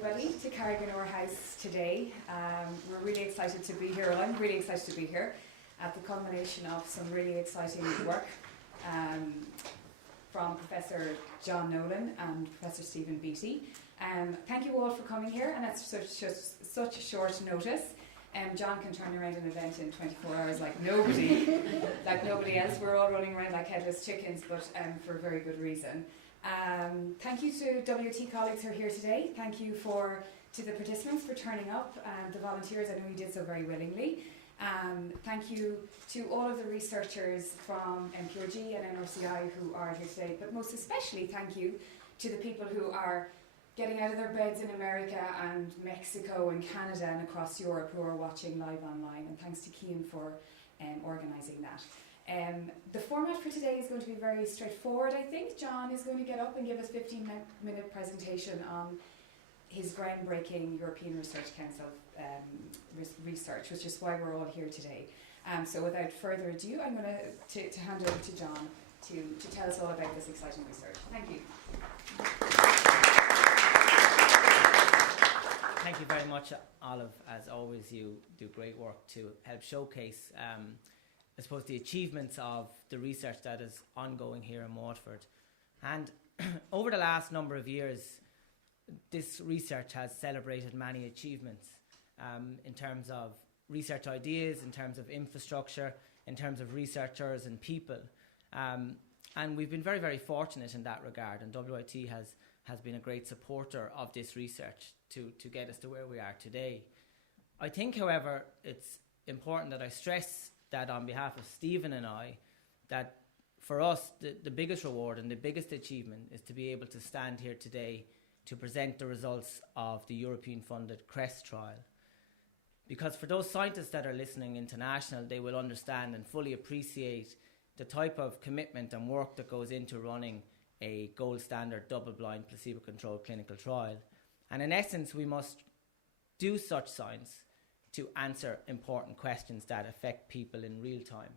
everybody to Carriganore House today. We're really excited to be here. Well, I'm really excited to be here at the culmination of some really exciting work from Professor John Nolan and Professor Stephen Beatty. Thank you all for coming here, and at such short notice. John can turn around an event in 24 hours like nobody else. We're all running around like headless chickens, but for a very good reason. Thank you to WT colleagues who are here today. Thank you to the participants for turning up, and the volunteers. I know you did so very willingly. Thank you to all of the researchers from MPRG and NRCI who are here today, but most especially thank you to the people who are getting out of their beds in America and Mexico and Canada and across Europe who are watching live online, and thanks to Cian for organising that. The format for today is going to be very straightforward, I think. John is going to get up and give us a 15-minute presentation on his groundbreaking European Research Council research, which is why we're all here today. So without further ado, I'm going to hand over to John to tell us all about this exciting research. Thank you. Thank you very much, Olive. As always, you do great work to help showcase I suppose the achievements of the research that is ongoing here in Waterford. And over the last number of years, this research has celebrated many achievements in terms of research ideas, in terms of infrastructure, in terms of researchers and people. And we've been very, very fortunate in that regard, and WIT has been a great supporter of this research to get us to where we are today. I think, however, it's important that I stress that on behalf of Stephen and I, that for us, the biggest reward and the biggest achievement is to be able to stand here today to present the results of the European-funded CREST trial. Because for those scientists that are listening international, they will understand and fully appreciate the type of commitment and work that goes into running a gold standard double-blind placebo-controlled clinical trial. And in essence, we must do such science to answer important questions that affect people in real time.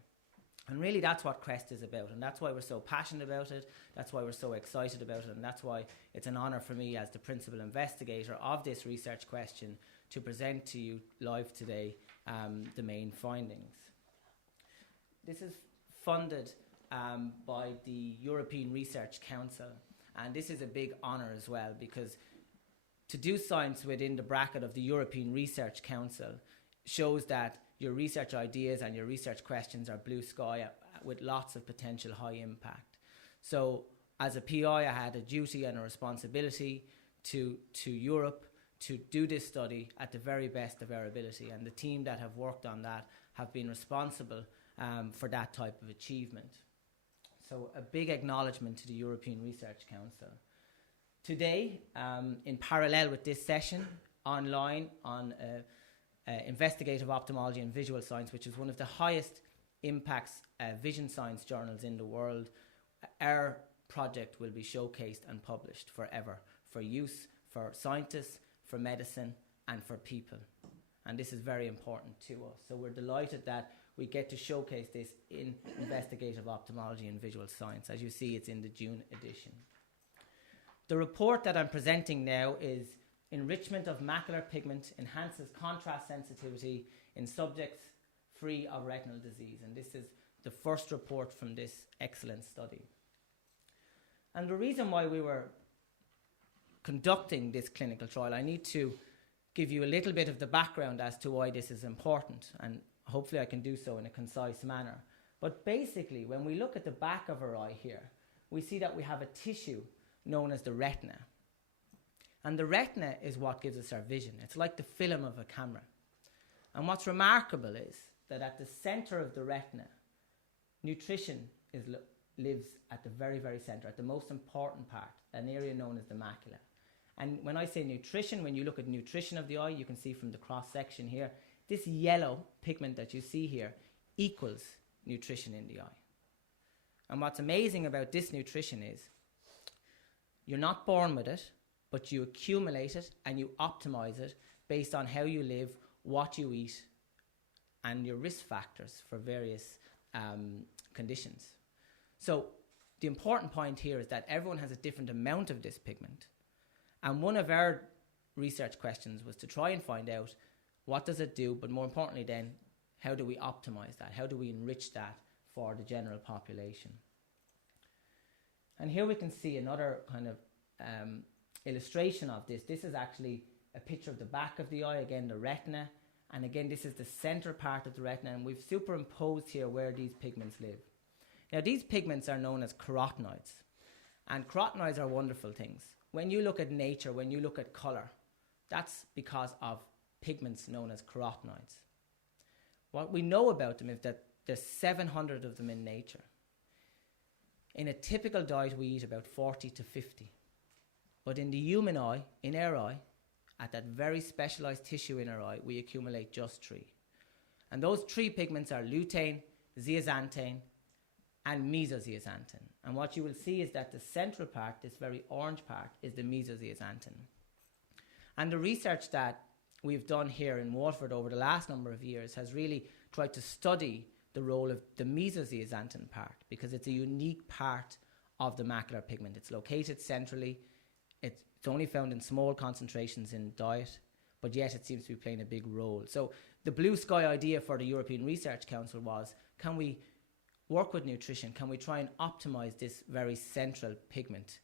And really that's what CREST is about, and that's why we're so passionate about it, that's why we're so excited about it, and that's why it's an honour for me as the principal investigator of this research question to present to you live today the main findings. This is funded by the European Research Council, and this is a big honour as well, because to do science within the bracket of the European Research Council shows that your research ideas and your research questions are blue sky with lots of potential high impact. So as a PI, I had a duty and a responsibility to Europe to do this study at the very best of our ability, and the team that have worked on that have been responsible for that type of achievement. So a big acknowledgement to the European Research Council. Today, in parallel with this session, online on Investigative Ophthalmology and Visual Science, which is one of the highest impacts vision science journals in the world, our project will be showcased and published forever for use for scientists, for medicine, and for people. And this is very important to us. So we're delighted that we get to showcase this in Investigative Ophthalmology and Visual Science. As you see, it's in the June edition. The report that I'm presenting now is Enrichment of Macular Pigment Enhances Contrast Sensitivity in Subjects Free of Retinal Disease. And this is the first report from this excellent study. And the reason why we were conducting this clinical trial, I need to give you a little bit of the background as to why this is important, and hopefully I can do so in a concise manner. But basically, when we look at the back of our eye here, we see that we have a tissue known as the retina. And the retina is what gives us our vision. It's like the film of a camera. And what's remarkable is that at the center of the retina, nutrition lives at the very, very center, at the most important part, an area known as the macula. And when I say nutrition, when you look at nutrition of the eye, you can see from the cross-section here, this yellow pigment that you see here equals nutrition in the eye. And what's amazing about this nutrition is you're not born with it, but you accumulate it and you optimize it based on how you live, what you eat, and your risk factors for various conditions. So the important point here is that everyone has a different amount of this pigment. And one of our research questions was to try and find out what does it do, but more importantly then, how do we optimize that? How do we enrich that for the general population? And here we can see another kind of illustration of this. This is actually a picture of the back of the eye, again the retina, and again this is the center part of the retina, and we've superimposed here where these pigments live. Now these pigments are known as carotenoids, and carotenoids are wonderful things. When you look at nature, when you look at colour, that's because of pigments known as carotenoids. What we know about them is that there's 700 of them in nature. In a typical diet we eat about 40 to 50. But in the human eye, in our eye, at that very specialised tissue in our eye, we accumulate just 3. And those 3 pigments are lutein, zeaxanthin, and mesozeaxanthin. And what you will see is that the central part, this very orange part, is the mesozeaxanthin. And the research that we've done here in Waterford over the last number of years has really tried to study the role of the mesozeaxanthin part, because it's a unique part of the macular pigment. It's located centrally. It's only found in small concentrations in diet, but yet it seems to be playing a big role. So the blue sky idea for the European Research Council was, can we work with nutrition? Can we try and optimize this very central pigment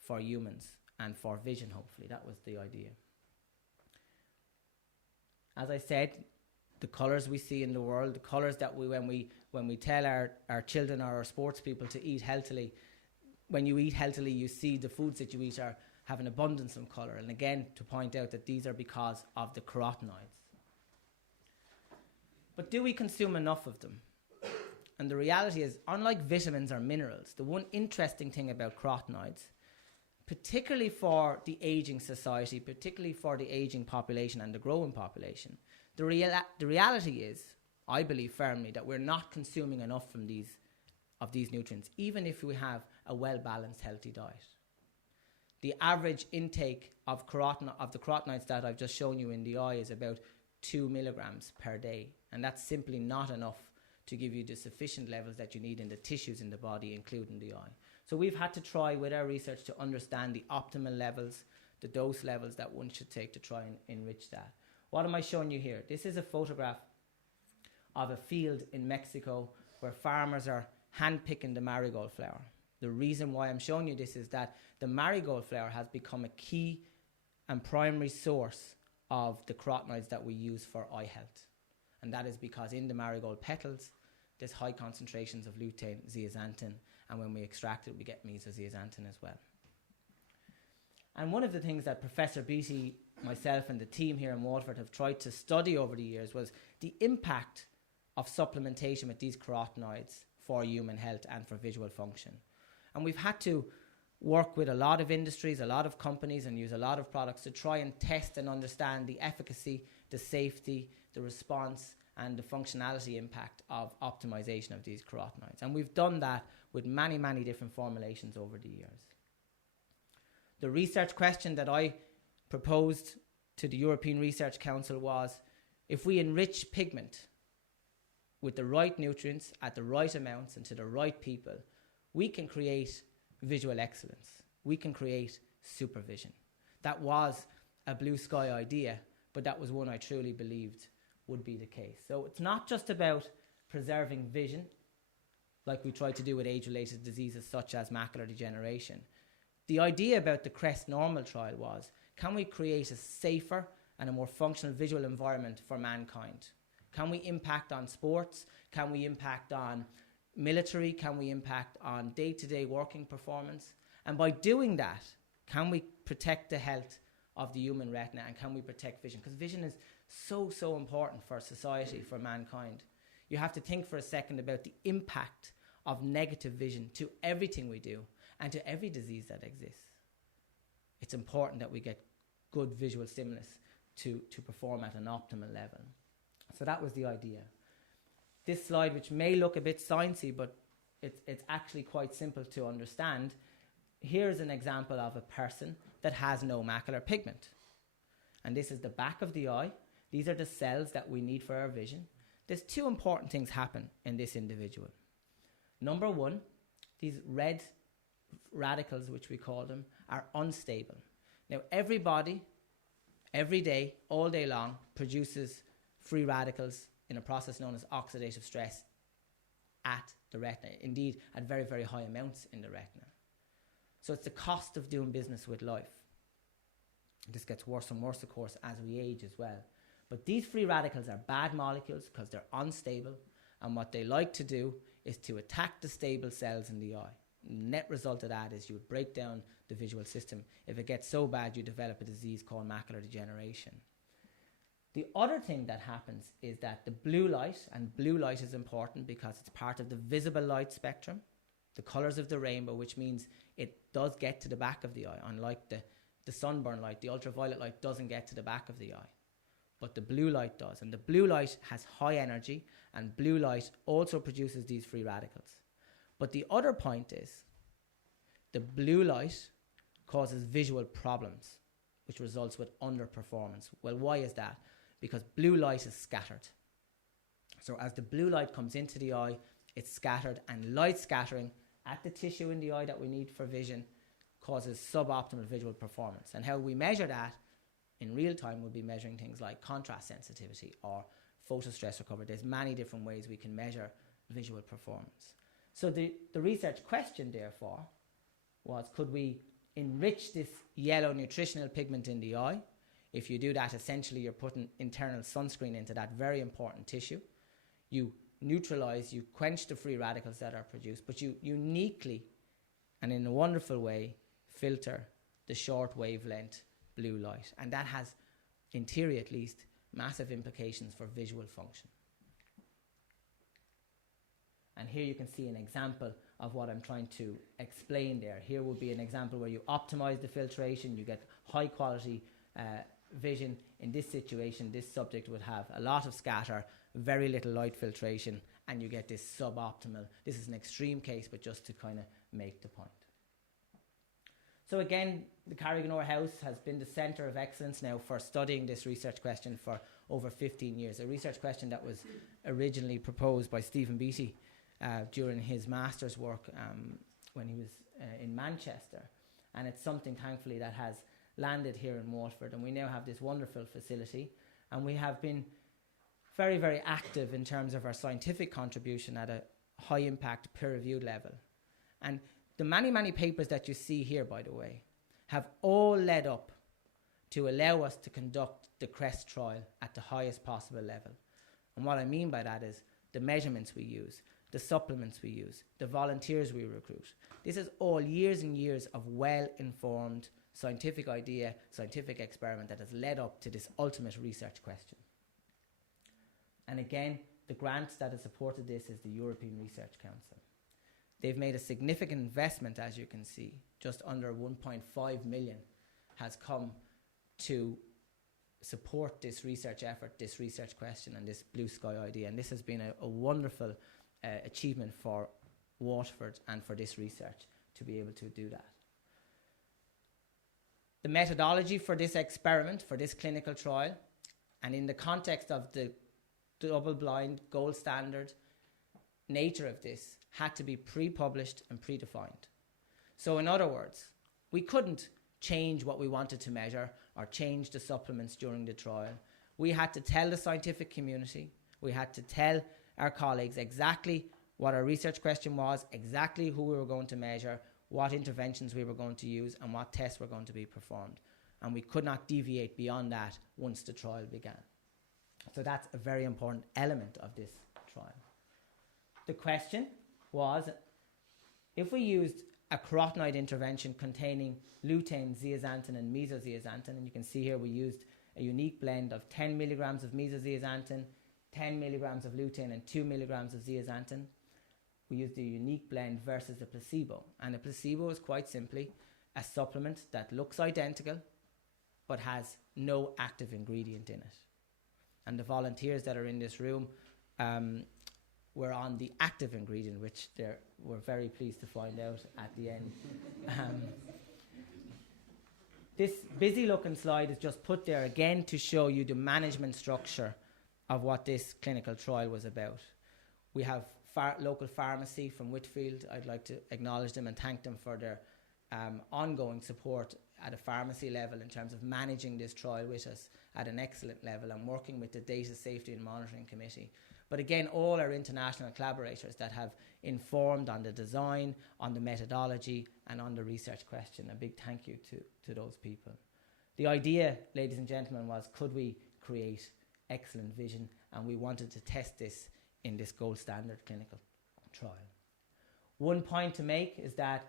for humans and for vision, hopefully? That was the idea. As I said, the colours we see in the world, the colours that when we tell our children or our sports people to eat healthily, when you eat healthily, you see the foods that you eat have an abundance of colour. And again, to point out that these are because of the carotenoids. But do we consume enough of them? And the reality is, unlike vitamins or minerals, the one interesting thing about carotenoids, particularly for the ageing society, particularly for the ageing population and the growing population, the reality is, I believe firmly, that we're not consuming enough from these nutrients, even if we have a well-balanced, healthy diet. The average intake of the carotenoids that I've just shown you in the eye is about 2 milligrams per day, and that's simply not enough to give you the sufficient levels that you need in the tissues in the body, including the eye. So we've had to try with our research to understand the optimal levels, the dose levels that one should take to try and enrich that. What am I showing you here? This is a photograph of a field in Mexico where farmers are hand-picking the marigold flower. The reason why I'm showing you this is that the marigold flower has become a key and primary source of the carotenoids that we use for eye health. And that is because in the marigold petals, there's high concentrations of lutein, zeaxanthin, and when we extract it, we get mesozeaxanthin as well. And one of the things that Professor Beatty, myself, and the team here in Waterford have tried to study over the years was the impact of supplementation with these carotenoids for human health and for visual function. And we've had to work with a lot of industries, a lot of companies, and use a lot of products to try and test and understand the efficacy, the safety, the response, and the functionality impact of optimization of these carotenoids. And we've done that with many, many different formulations over the years. The research question that I proposed to the European Research Council was, if we enrich pigment with the right nutrients at the right amounts and to the right people, we can create visual excellence. We can create supervision. That was a blue sky idea, but that was one I truly believed would be the case. So it's not just about preserving vision, like we try to do with age-related diseases such as macular degeneration. The idea about the CREST normal trial was, can we create a safer and a more functional visual environment for mankind? Can we impact on sports? Can we impact on military? Can we impact on day-to-day working performance? And by doing that, can we protect the health of the human retina, and can we protect vision? Because vision is so important for society, for mankind. You have to think for a second about the impact of negative vision to everything we do and to every disease that exists. It's important that we get good visual stimulus to perform at an optimal level. So that was the idea. This slide, which may look a bit sciencey, but it's actually quite simple to understand. Here's an example of a person that has no macular pigment. And this is the back of the eye. These are the cells that we need for our vision. There's 2 important things happen in this individual. Number 1, these red radicals, which we call them, are unstable. Now, everybody every day, all day long, produces free radicals in a process known as oxidative stress at the retina, indeed at very, very high amounts in the retina. So it's the cost of doing business with life. This gets worse and worse, of course, as we age as well. But these free radicals are bad molecules because they're unstable, and what they like to do is to attack the stable cells in the eye. Net result of that is you would break down the visual system. If it gets so bad, you develop a disease called macular degeneration. The other thing that happens is that the blue light, and blue light is important because it's part of the visible light spectrum, the colours of the rainbow, which means it does get to the back of the eye. Unlike the sunburn light, the ultraviolet light doesn't get to the back of the eye. But the blue light does. And the blue light has high energy, and blue light also produces these free radicals. But the other point is the blue light causes visual problems, which results with underperformance. Well, why is that? Because blue light is scattered. So as the blue light comes into the eye, it's scattered, and light scattering at the tissue in the eye that we need for vision causes suboptimal visual performance. And how we measure that in real time, we'll be measuring things like contrast sensitivity or photostress recovery. There's many different ways we can measure visual performance. So the research question, therefore, was could we enrich this yellow nutritional pigment in the eye? If you do that, essentially you're putting internal sunscreen into that very important tissue. You neutralize, you quench the free radicals that are produced, but you uniquely and in a wonderful way filter the short wavelength blue light. And that has, in theory at least, massive implications for visual function. And here you can see an example of what I'm trying to explain there. Here would be an example where you optimize the filtration, you get high quality vision. In this situation, this subject would have a lot of scatter, very little light filtration, and you get this suboptimal. This is an extreme case, but just to kind of make the point. So again, the Carriganore House has been the centre of excellence now for studying this research question for over 15 years. A research question that was originally proposed by Stephen Beatty during his master's work when he was in Manchester. And it's something, thankfully, that has landed here in Waterford. And we now have this wonderful facility. And we have been very, very active in terms of our scientific contribution at a high impact peer-reviewed level. And the many, many papers that you see here, by the way, have all led up to allow us to conduct the CREST trial at the highest possible level. And what I mean by that is the measurements we use, the supplements we use, the volunteers we recruit. This is all years and years of well-informed scientific idea, scientific experiment that has led up to this ultimate research question. And again, the grant that has supported this is the European Research Council. They've made a significant investment, as you can see. Just under 1.5 million has come to support this research effort, this research question, and this blue sky idea. And this has been a wonderful achievement for Waterford and for this research to be able to do that. The methodology for this experiment, for this clinical trial, and in the context of the double-blind, gold standard nature of this, had to be pre-published and predefined. So in other words, we couldn't change what we wanted to measure or change the supplements during the trial. We had to tell the scientific community, we had to tell our colleagues exactly what our research question was, exactly who we were going to measure, what interventions we were going to use, and what tests were going to be performed. And we could not deviate beyond that once the trial began. So that's a very important element of this trial. The question was, if we used a carotenoid intervention containing lutein, zeaxanthin, and mesozeaxanthin, and you can see here we used a unique blend of 10 milligrams of mesozeaxanthin, 10 milligrams of lutein, and 2 milligrams of zeaxanthin. We used a unique blend versus a placebo. And a placebo is quite simply a supplement that looks identical but has no active ingredient in it. And the volunteers that are in this room were on the active ingredient, which we're very pleased to find out at the end. This busy looking slide is just put there again to show you the management structure of what this clinical trial was about. We have local pharmacy from Whitfield. I'd like to acknowledge them and thank them for their ongoing support at a pharmacy level in terms of managing this trial with us at an excellent level and working with the Data Safety and Monitoring Committee. But again, all our international collaborators that have informed on the design, on the methodology, and on the research question. A big thank you to those people. The idea, ladies and gentlemen, was could we create excellent vision, and we wanted to test this in this gold standard clinical trial. One point to make is that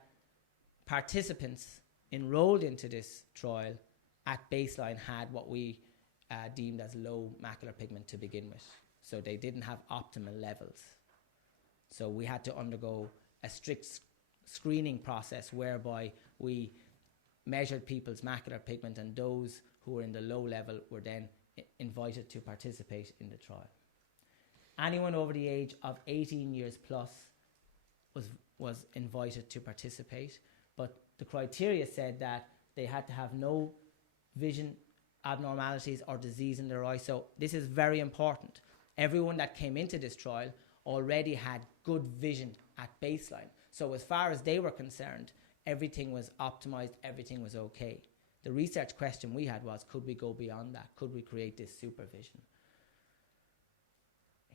participants enrolled into this trial at baseline had what we deemed as low macular pigment to begin with. So they didn't have optimal levels. So we had to undergo a strict screening process whereby we measured people's macular pigment, and those who were in the low level were then invited to participate in the trial. Anyone over the age of 18 years plus was invited to participate, but the criteria said that they had to have no vision abnormalities or disease in their eye. So this is very important. Everyone that came into this trial already had good vision at baseline. So as far as they were concerned, everything was optimized, everything was okay. The research question we had was, could we go beyond that? Could we create this supervision?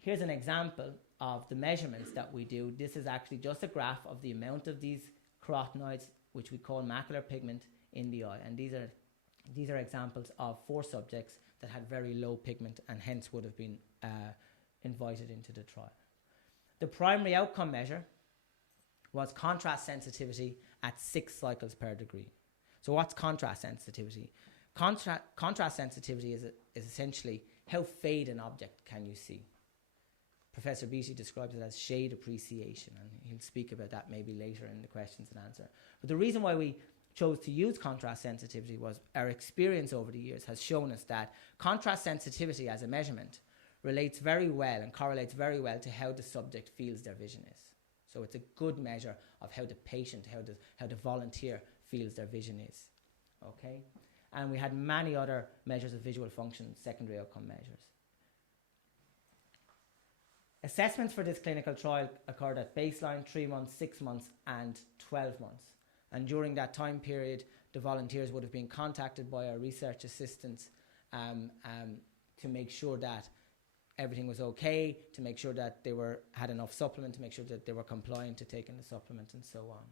Here's an example of the measurements that we do. This is actually just a graph of the amount of these carotenoids, which we call macular pigment, in the eye. And these are examples of 4 subjects that had very low pigment and hence would have been invited into the trial. The primary outcome measure was contrast sensitivity at 6 cycles per degree. So what's contrast sensitivity? Contrast sensitivity is essentially how fade an object can you see. Professor Beatty describes it as shade appreciation, and he'll speak about that maybe later in the questions and answer. But the reason why we chose to use contrast sensitivity was our experience over the years has shown us that contrast sensitivity as a measurement relates very well and correlates very well to how the subject feels their vision is. So it's a good measure of how the patient, how the volunteer feels their vision is. Okay? And we had many other measures of visual function, secondary outcome measures. Assessments for this clinical trial occurred at baseline, 3 months, 6 months, and 12 months. And during that time period, the volunteers would have been contacted by our research assistants to make sure that everything was okay, to make sure that they had enough supplement, to make sure that they were compliant to taking the supplement, and so on.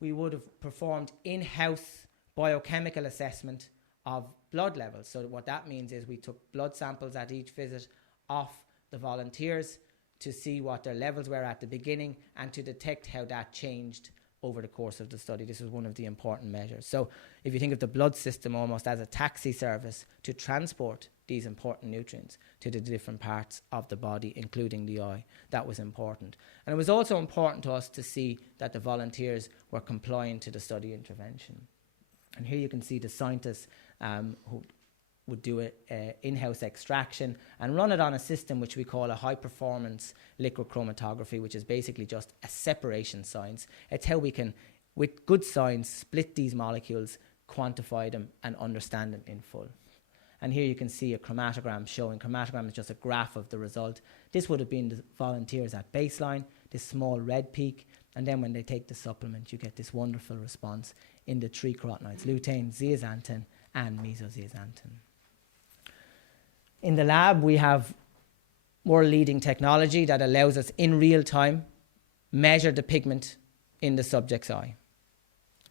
We would have performed in-house biochemical assessment of blood levels. So what that means is we took blood samples at each visit off the volunteers to see what their levels were at the beginning and to detect how that changed over the course of the study. This was one of the important measures. So if you think of the blood system almost as a taxi service to transport these important nutrients to the different parts of the body, including the eye, that was important. And it was also important to us to see that the volunteers were compliant to the study intervention. And here you can see the scientists who would do an in-house extraction and run it on a system which we call a high-performance liquid chromatography, which is basically just a separation science. It's how we can, with good science, split these molecules, quantify them, and understand them in full. And here you can see a chromatogram showing. Chromatogram is just a graph of the result. This would have been the volunteers at baseline, this small red peak, and then when they take the supplement, you get this wonderful response in the 3 carotenoids, lutein, zeaxanthin, and mesozeaxanthin. In the lab, we have world-leading technology that allows us in real time measure the pigment in the subject's eye.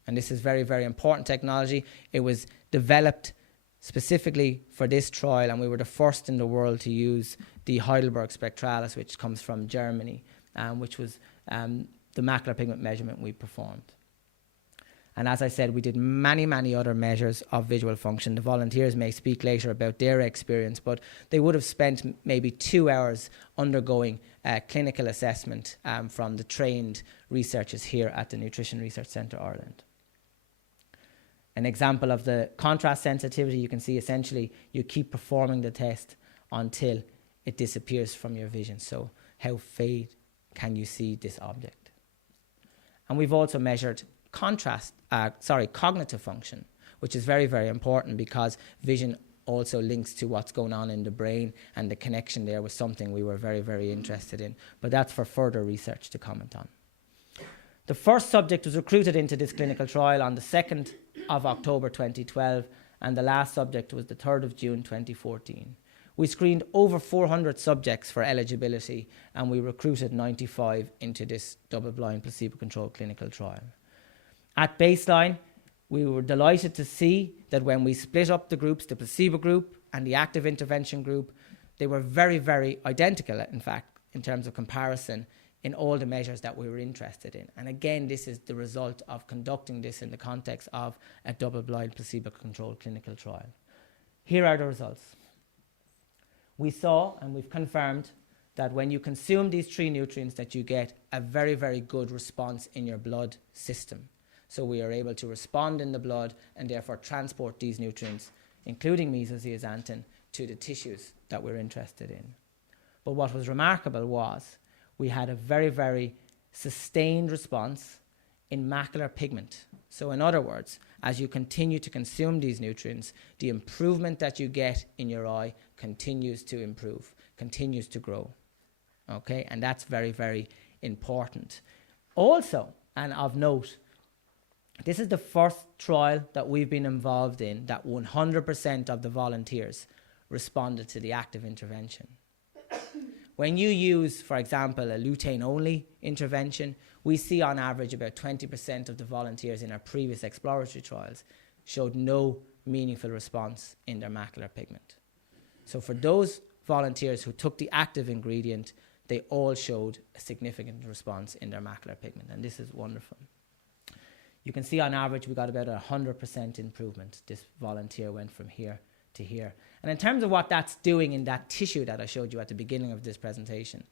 And this is very, very important technology. It was developed specifically for this trial, and we were the first in the world to use the Heidelberg spectralis, which comes from Germany, which was the macular pigment measurement we performed. And as I said, we did many, many other measures of visual function. The volunteers may speak later about their experience, but they would have spent maybe 2 hours undergoing clinical assessment from the trained researchers here at the Nutrition Research Centre Ireland. An example of the contrast sensitivity, you can see essentially you keep performing the test until it disappears from your vision. So how fade can you see this object? And we've also measured cognitive function, which is very, very important because vision also links to what's going on in the brain, and the connection there was something we were very, very interested in. But that's for further research to comment on. The first subject was recruited into this clinical trial on the 2nd of October 2012, and the last subject was the 3rd of June 2014. We screened over 400 subjects for eligibility, and we recruited 95 into this double-blind placebo-controlled clinical trial. At baseline, we were delighted to see that when we split up the groups, the placebo group and the active intervention group, they were very, very identical, in fact, in terms of comparison in all the measures that we were interested in. And again, this is the result of conducting this in the context of a double-blind placebo-controlled clinical trial. Here are the results. We saw, and we've confirmed, that when you consume these 3 nutrients that you get a very, very good response in your blood system. So we are able to respond in the blood and therefore transport these nutrients, including mesozeaxanthin, to the tissues that we're interested in. But what was remarkable was we had a very, very sustained response in macular pigment. So in other words, as you continue to consume these nutrients, the improvement that you get in your eye continues to improve, continues to grow. Okay, and that's very, very important. Also, and of note, this is the first trial that we've been involved in that 100% of the volunteers responded to the active intervention. When you use, for example, a lutein-only intervention, we see on average about 20% of the volunteers in our previous exploratory trials showed no meaningful response in their macular pigment. So for those volunteers who took the active ingredient, they all showed a significant response in their macular pigment, and this is wonderful. You can see on average we got about 100% improvement. This volunteer went from here to here. And in terms of what that's doing in that tissue that I showed you at the beginning of this presentation,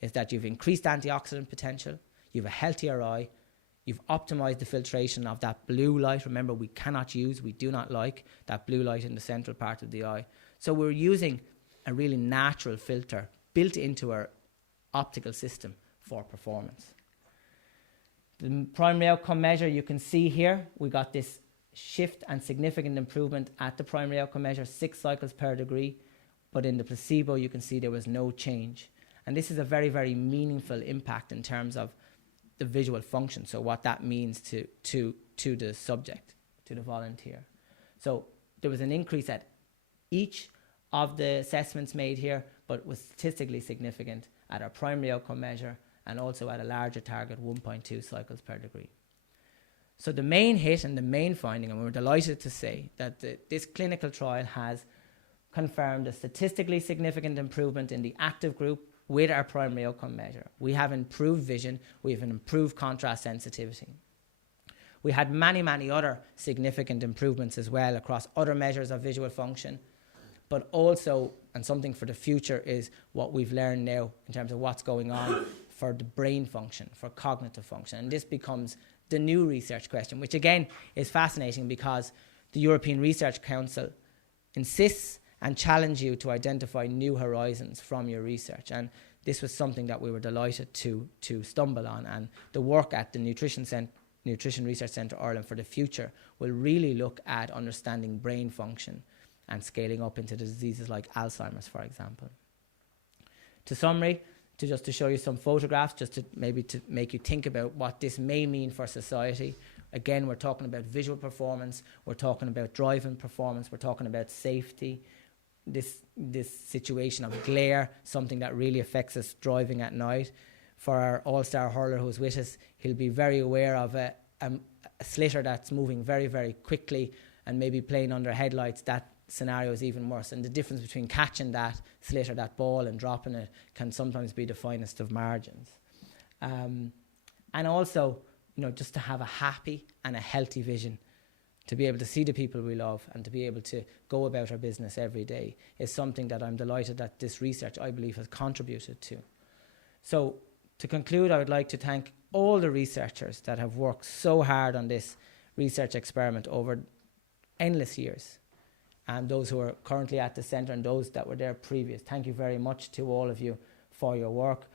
is that you've increased antioxidant potential, you have a healthier eye, you've optimized the filtration of that blue light. Remember, we do not like that blue light in the central part of the eye. So we're using a really natural filter built into our optical system for performance. The primary outcome measure, you can see here, we got this shift and significant improvement at the primary outcome measure, 6 cycles per degree, but in the placebo you can see there was no change. And this is a very, very meaningful impact in terms of the visual function, so what that means to the subject, to the volunteer. So there was an increase at each of the assessments made here, but was statistically significant at our primary outcome measure and also at a larger target, 1.2 cycles per degree. So the main hit and the main finding, and we're delighted to say that this clinical trial has confirmed a statistically significant improvement in the active group with our primary outcome measure. We have improved vision, we have an improved contrast sensitivity. We had many, many other significant improvements as well across other measures of visual function, but also, and something for the future, is what we've learned now in terms of what's going on for the brain function, for cognitive function. And this becomes the new research question, which again is fascinating because the European Research Council insists and challenges you to identify new horizons from your research. And this was something that we were delighted to stumble on. And the work at the Nutrition Research Centre Ireland for the future will really look at understanding brain function and scaling up into diseases like Alzheimer's, for example. To summary, to show you some photographs, just to maybe to make you think about what this may mean for society. Again, we're talking about visual performance, we're talking about driving performance, we're talking about safety. This situation of glare, something that really affects us driving at night. For our all-star hurler who's with us, he'll be very aware of a slitter that's moving very, very quickly and maybe playing under headlights. That scenario is even worse, and the difference between catching that slitter, that ball, and dropping it can sometimes be the finest of margins. And also, just to have a happy and a healthy vision, to be able to see the people we love and to be able to go about our business every day is something that I'm delighted that this research, I believe, has contributed to. So to conclude, I would like to thank all the researchers that have worked so hard on this research experiment over endless years, and those who are currently at the centre and those that were there previous. Thank you very much to all of you for your work.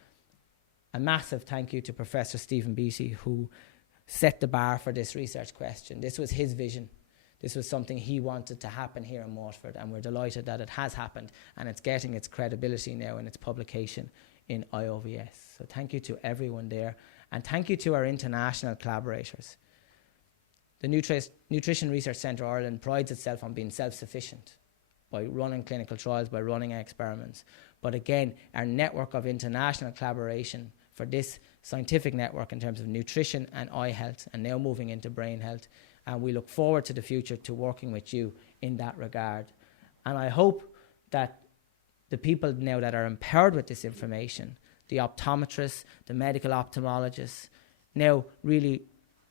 A massive thank you to Professor Stephen Beatty, who set the bar for this research question. This was his vision. This was something he wanted to happen here in Waterford, and we're delighted that it has happened, and it's getting its credibility now in its publication in IOVS. So thank you to everyone there, And thank you to our international collaborators. The Nutrition Research Centre Ireland prides itself on being self-sufficient by running clinical trials, by running experiments. But again, our network of international collaboration for this scientific network in terms of nutrition and eye health, and now moving into brain health, and we look forward to the future to working with you in that regard. And I hope that the people now that are empowered with this information, the optometrists, the medical ophthalmologists, now really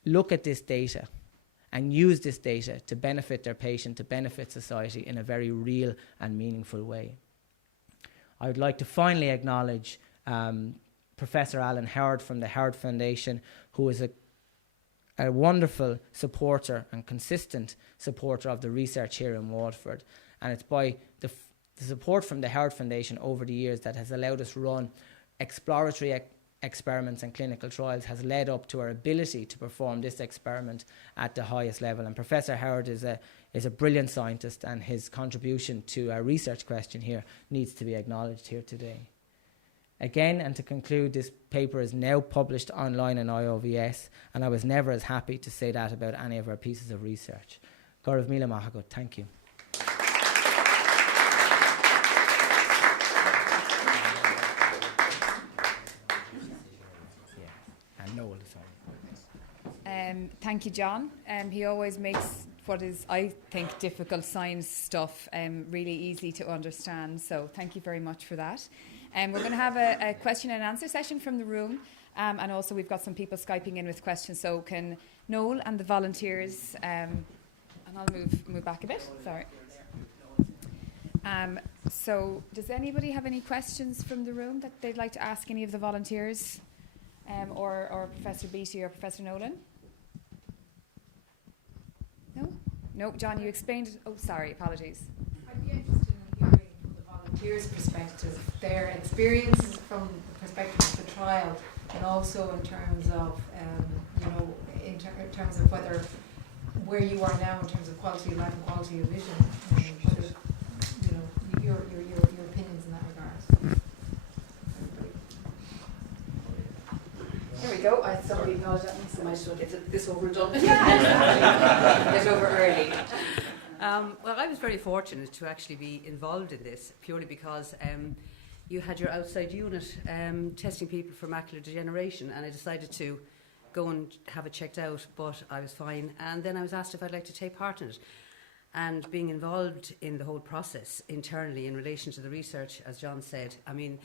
look at this data and use this data to benefit their patient, to benefit society in a very real and meaningful way. I would like to finally acknowledge Professor Alan Howard from the Howard Foundation, who is a wonderful supporter and consistent supporter of the research here in Waterford. And it's by the support from the Howard Foundation over the years that has allowed us run exploratory experiments and clinical trials, has led up to our ability to perform this experiment at the highest level. And Professor Howard is a brilliant scientist, and his contribution to our research question here needs to be acknowledged here today. Again, and to conclude, this paper is now published online in IOVS, and I was never as happy to say that about any of our pieces of research. Gaurav Mila Mahagut, thank you. And Noel, sorry. Thank you, John. He always makes what is, I think, difficult science stuff really easy to understand. So thank you very much for that. We're going to have a question and answer session from the room. And also we've got some people Skyping in with questions. So can Noel and the volunteers, and I'll move back a bit, sorry. So does anybody have any questions from the room that they'd like to ask any of the volunteers, or Professor Beatty or Professor Nolan? No? No, John, you explained it. Oh, sorry, apologies. I'd be interested in hearing from the volunteers' perspective, their experiences from the perspective of the trial, and also in terms of, in terms of where you are now in terms of quality of life and quality of vision, whether, your opinions in that regard. There we go. Somebody acknowledged that, so I might as well get this over and done. Get over early. Well, I was very fortunate to actually be involved in this, purely because you had your outside unit testing people for macular degeneration, and I decided to go and have it checked out, but I was fine. And then I was asked if I'd like to take part in it. And being involved in the whole process internally in relation to the research, as John said, I mean,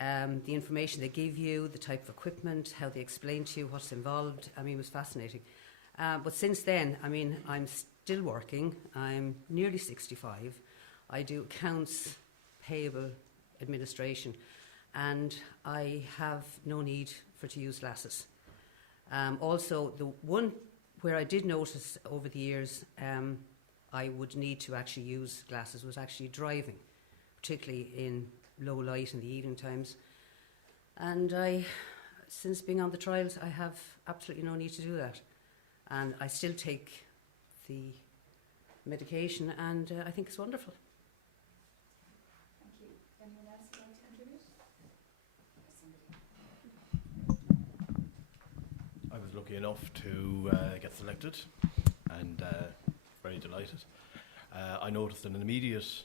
the information they give you, the type of equipment, how they explain to you what's involved, I mean, it was fascinating. But since then, I mean, I'm still working. I'm nearly 65. I do accounts, payable, administration, and I have no need to use glasses. Also, the one where I did notice over the years I would need to actually use glasses was actually driving, particularly in low light in the evening times. And since being on the trials, I have absolutely no need to do that. And I still take the medication, and I think it's wonderful. Thank you. Anyone else would like to contribute? I was lucky enough to get selected, and very delighted. I noticed an immediate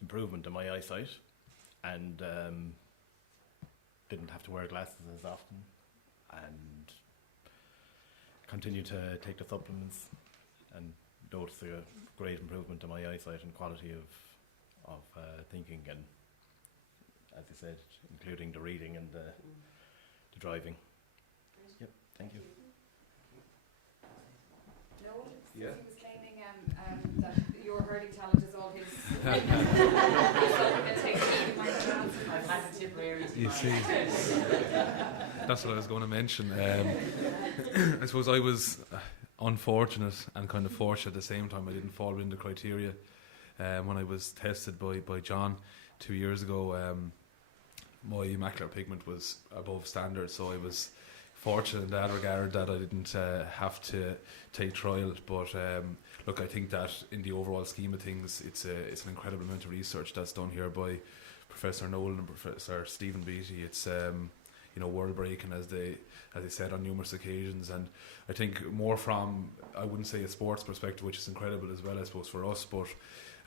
improvement in my eyesight, and didn't have to wear glasses as often, and continued to take the supplements, and noticed a great improvement in my eyesight and quality of thinking, and as you said, including the reading and the driving. Yep, thank you. Noel, Yeah. he was claiming that your hurling talent is all his. You see, that's what I was going to mention. I suppose I was unfortunate and kind of fortunate at the same time. I didn't fall in the criteria. When I was tested by John 2 years ago, my macular pigment was above standard, so I was fortunate in that regard that I didn't have to take trial. But look, I think that in the overall scheme of things, it's an incredible amount of research that's done here by Professor Nolan and Professor Stephen Beatty. It's world breaking, as they said on numerous occasions. And I think more from, I wouldn't say a sports perspective, which is incredible as well, I suppose, for us, but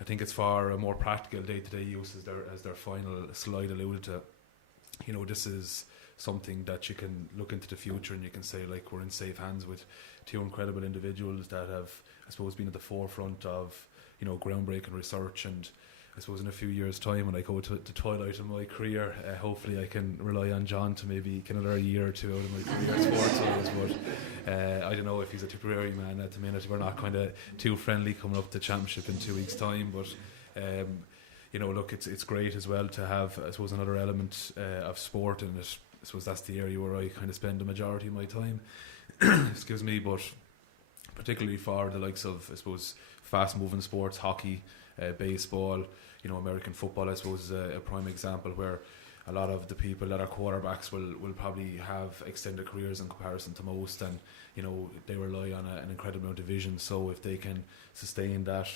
I think it's for a more practical day-to-day use, as their final slide alluded to. This is something that you can look into the future and you can say, like, we're in safe hands with two incredible individuals that have, I suppose, been at the forefront of, groundbreaking research. And I suppose in a few years' time, when I go to the twilight of my career, hopefully I can rely on John to maybe get another year or two out of my career sports-wise. But I don't know if he's a Tipperary man at the minute. We're not kind of too friendly coming up to championship in 2 weeks' time. But look, it's great as well to have, I suppose, another element of sport in it. I suppose that's the area where I kind of spend the majority of my time. Excuse me, but particularly for the likes of, I suppose, fast-moving sports, hockey, baseball, American football, I suppose, is a prime example where a lot of the people that are quarterbacks will probably have extended careers in comparison to most, and they rely on an incredible amount of vision. So if they can sustain that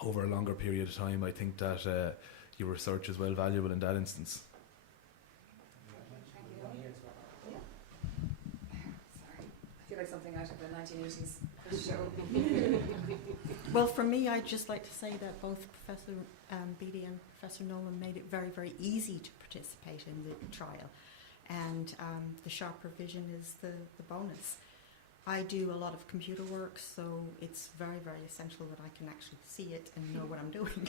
over a longer period of time, I think that your research is well valuable in that instance. I feel like something out of the 1980s quiz show. Well, for me, I'd just like to say that both Professor Beatty and Professor Nolan made it very, very easy to participate in the trial, and the sharper vision is the bonus. I do a lot of computer work, so it's very, very essential that I can actually see it and know what I'm doing.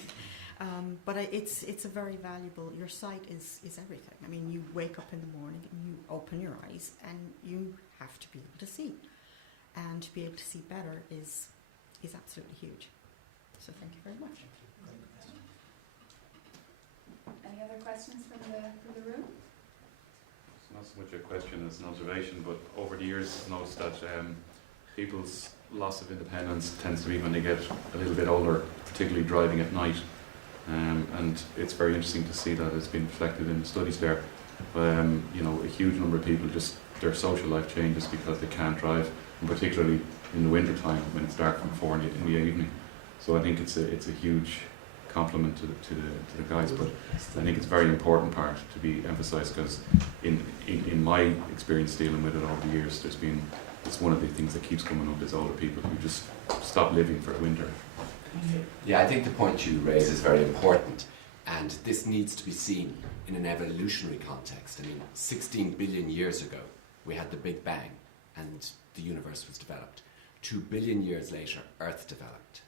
But it's a very valuable, your sight is everything. I mean, you wake up in the morning and you open your eyes and you have to be able to see. And to be able to see better is absolutely huge. So thank you very much. Any other questions from the room? It's not so much a question as an observation, but over the years I've noticed that people's loss of independence tends to be when they get a little bit older, particularly driving at night. And it's very interesting to see that it's been reflected in the studies there. A huge number of people, just their social life changes because they can't drive, and particularly in the winter time when it's dark from 4 in the evening. So I think it's a huge compliment to the guys, but I think it's a very important part to be emphasised, because in my experience dealing with it over the years, it's one of the things that keeps coming up is older people who just stop living for the winter. Yeah, I think the point you raise is very important, and this needs to be seen in an evolutionary context. I mean, 16 billion years ago, we had the Big Bang, and the universe was developed. 2 billion years later, Earth developed.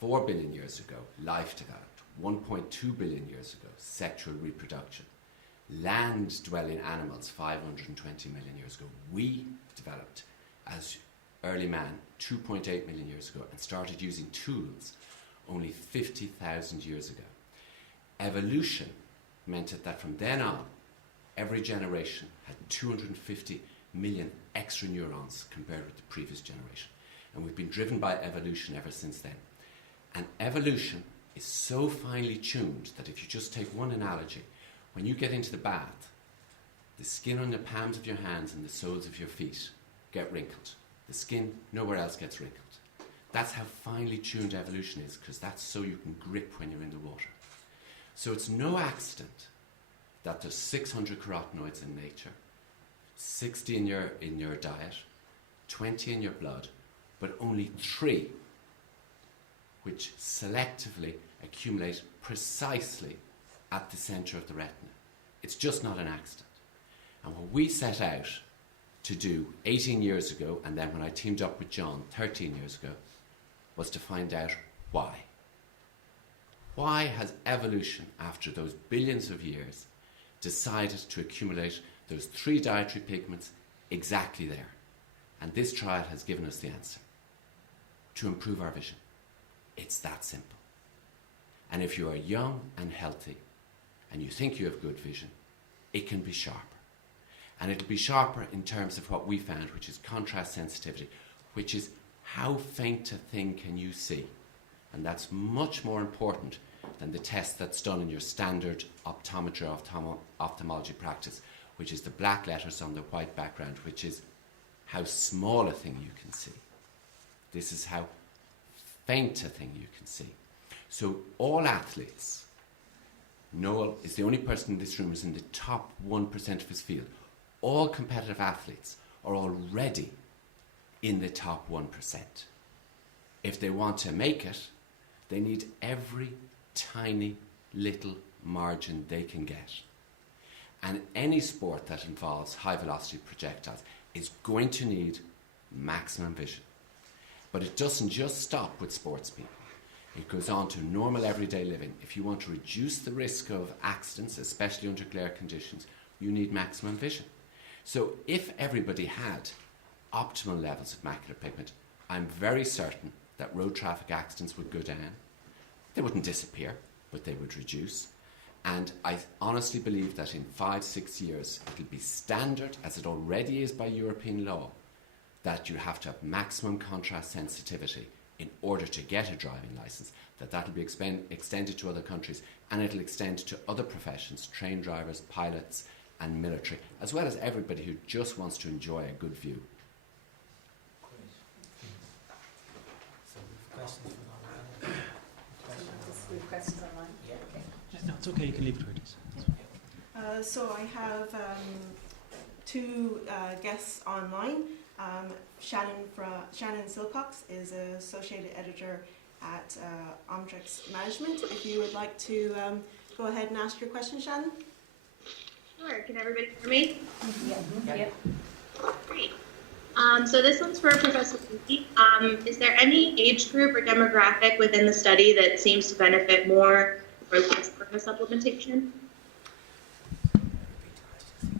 4 billion years ago, life developed. 1.2 billion years ago, sexual reproduction. Land-dwelling animals, 520 million years ago. We developed as early man 2.8 million years ago and started using tools only 50,000 years ago. Evolution meant that from then on, every generation had 250 million extra neurons compared with the previous generation. And we've been driven by evolution ever since then. And evolution is so finely tuned that if you just take one analogy, when you get into the bath, the skin on the palms of your hands and the soles of your feet get wrinkled. The skin nowhere else gets wrinkled. That's how finely tuned evolution is, because that's so you can grip when you're in the water. So it's no accident that there's 600 carotenoids in nature, 60 in your diet, 20 in your blood, but only 3 which selectively accumulate precisely at the centre of the retina. It's just not an accident. And what we set out to do 18 years ago, and then when I teamed up with John 13 years ago, was to find out why. Why has evolution, after those billions of years, decided to accumulate those 3 dietary pigments exactly there? And this trial has given us the answer. To improve our vision. It's that simple. And if you are young and healthy, and you think you have good vision, it can be sharper. And it'll be sharper in terms of what we found, which is contrast sensitivity, which is how faint a thing can you see. And that's much more important than the test that's done in your standard optometry ophthalmology practice, which is the black letters on the white background, which is how small a thing you can see. This is how faint a thing you can see. So all athletes Noel is the only person in this room who's in the top 1% of his field. All competitive athletes are already in the top 1%. If they want to make it, they need every tiny little margin they can get. And any sport that involves high velocity projectiles is going to need maximum vision. But it doesn't just stop with sports people. It goes on to normal everyday living. If you want to reduce the risk of accidents, especially under glare conditions, you need maximum vision. So if everybody had optimal levels of macular pigment, I'm very certain that road traffic accidents would go down. They wouldn't disappear, but they would reduce. And I honestly believe that in 5-6 years, it'll be standard, as it already is by European law, that you have to have maximum contrast sensitivity in order to get a driving licence, that'll be extended to other countries, and it'll extend to other professions, train drivers, pilots, and military, as well as everybody who just wants to enjoy a good view. So, questions from online? Questions online? Yeah. Okay. No, it's okay, you can leave it where it is. So I have two guests online. Shannon Silcox is an associate editor at Omtrix Management. If you would like to go ahead and ask your question, Shannon. Sure. Can everybody hear me? Yeah. Yep. Great. So this one's for Professor Beatty. Is there any age group or demographic within the study that seems to benefit more or less from the supplementation?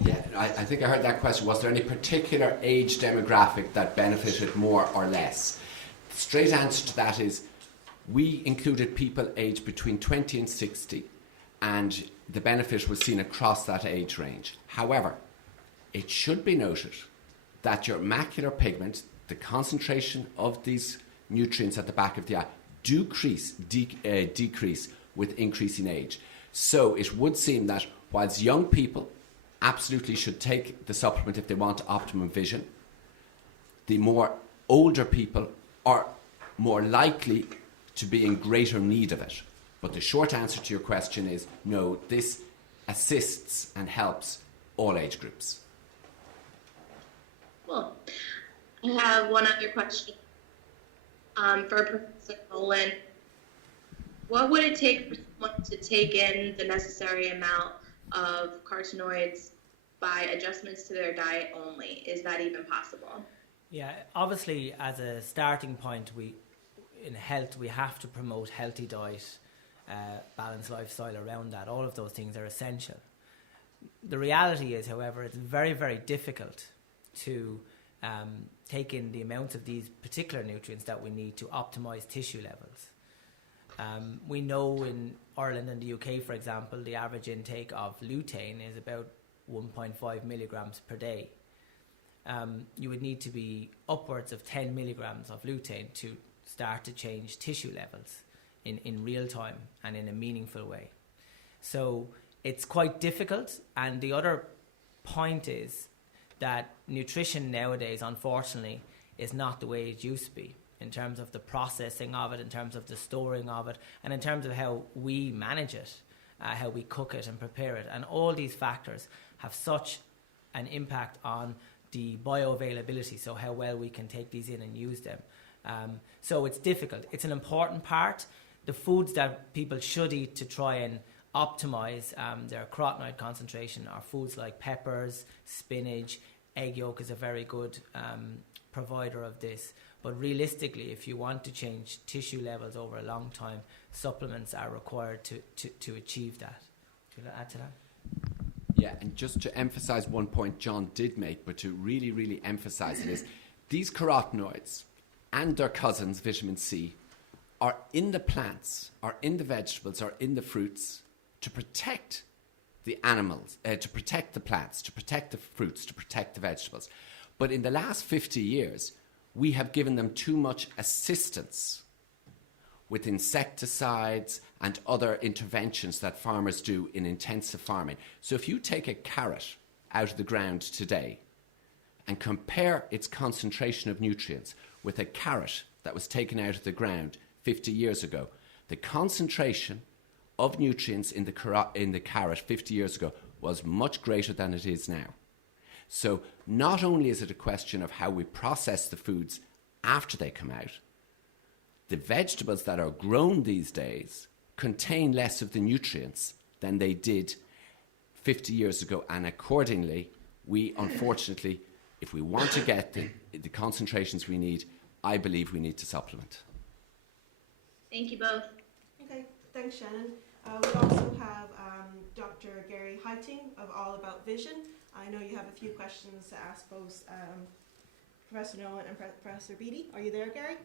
Yeah, I think I heard that question. Was there any particular age demographic that benefited more or less? The straight answer to that is we included people aged between 20 and 60, and the benefit was seen across that age range. However, it should be noted that your macular pigment, the concentration of these nutrients at the back of the eye, decrease with increasing age. So it would seem that whilst young people absolutely should take the supplement if they want optimum vision, the more older people are more likely to be in greater need of it. But the short answer to your question is no, this assists and helps all age groups. Cool. I have one other question for Professor Nolan. What would it take for someone to take in the necessary amount of carcinoids by adjustments to their diet only? Is that even possible? Yeah, obviously, as a starting point, in health, we have to promote healthy diet, balanced lifestyle around that. All of those things are essential. The reality is, however, it's very, very difficult to take in the amounts of these particular nutrients that we need to optimize tissue levels. We know in Ireland and the UK, for example, the average intake of lutein is about 1.5 milligrams per day. You would need to be upwards of 10 milligrams of lutein to start to change tissue levels in real time and in a meaningful way. So it's quite difficult. And the other point is that nutrition nowadays, unfortunately, is not the way it used to be in terms of the processing of it, in terms of the storing of it, and in terms of how we manage it, how we cook it and prepare it. And all these factors have such an impact on the bioavailability, so how well we can take these in and use them. So it's difficult. It's an important part. The foods that people should eat to try and optimize their carotenoid concentration are foods like peppers, spinach, egg yolk is a very good provider of this. But realistically, if you want to change tissue levels over a long time, supplements are required to achieve that. Do you want to add to that? Yeah, and just to emphasize one point John did make, but to really, really emphasize it, is these carotenoids and their cousins, vitamin C, are in the plants, are in the vegetables, are in the fruits to protect the animals, to protect the plants, to protect the fruits, to protect the vegetables. But in the last 50 years, we have given them too much assistance with insecticides and other interventions that farmers do in intensive farming. So if you take a carrot out of the ground today and compare its concentration of nutrients with a carrot that was taken out of the ground 50 years ago, the concentration of nutrients in the carrot 50 years ago was much greater than it is now. So not only is it a question of how we process the foods after they come out, the vegetables that are grown these days contain less of the nutrients than they did 50 years ago, and accordingly, we unfortunately, if we want to get the concentrations we need, I believe we need to supplement. Thank you both. Okay, thanks, Shannon. We also have Dr. Gary Heiting of All About Vision. I know you have a few questions to ask both Professor Nolan and Professor Beatty. Are you there, Gary?